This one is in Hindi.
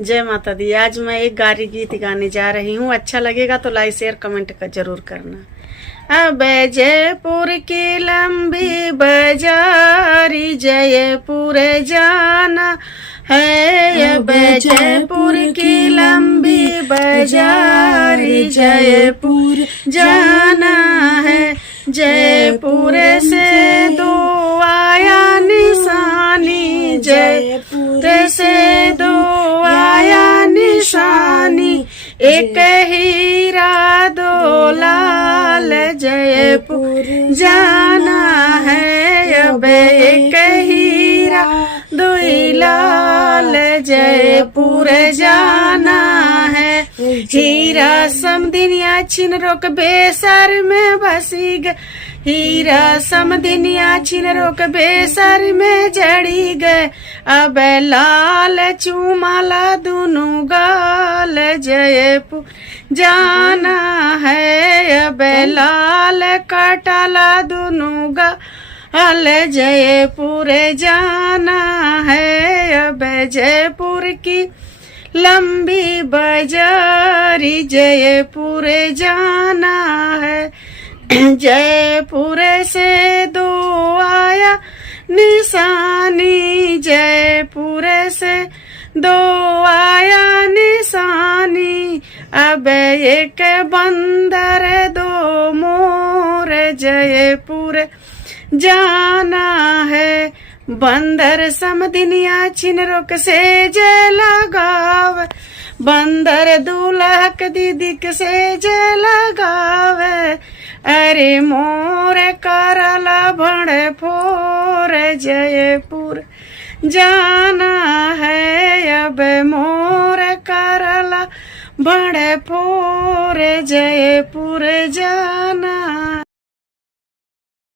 जय माता दी। आज मैं एक गारी गीत गाने जा रही हूँ। अच्छा लगेगा तो लाइक शेयर कमेंट का जरूर करना। अब जयपुर की लंबी बाजारी जयपुर जाना है। अब जयपुर की लंबी बाजारी जयपुर जाना है। जयपुर से दो आया निशानी, जयपुर से दो आया निशानी, एक हीरा दो लाल जयपुर जाना है। अब एक हीरा दो लाल जयपुर जाना है। हीरा समदिनिया छिन रोक बेसर में बसी गए, हीरा समदिनिया छिन रोक बेसर में जड़ी गए। अब लाल चूमाला दुनु गाल जयपुर जाना है। अब लाल कटाला दुनु गाल जयपुर जाना है। अब जयपुर की लंबी बाजारी जयपुर जाना है। जयपुर से दो आया निशानी, जयपुर से दो आया निशानी, अब एक बंदर दो मोर जयपुर जाना है। बंदर समदिनिया छिन रोक से जय लगाव, बंदर दूल्हक दीदिक से जय लगावे। अरे मोर करला भड़ फोर जयपुर जाना है। अब मोर करला भड़ फोर जयपुर जाना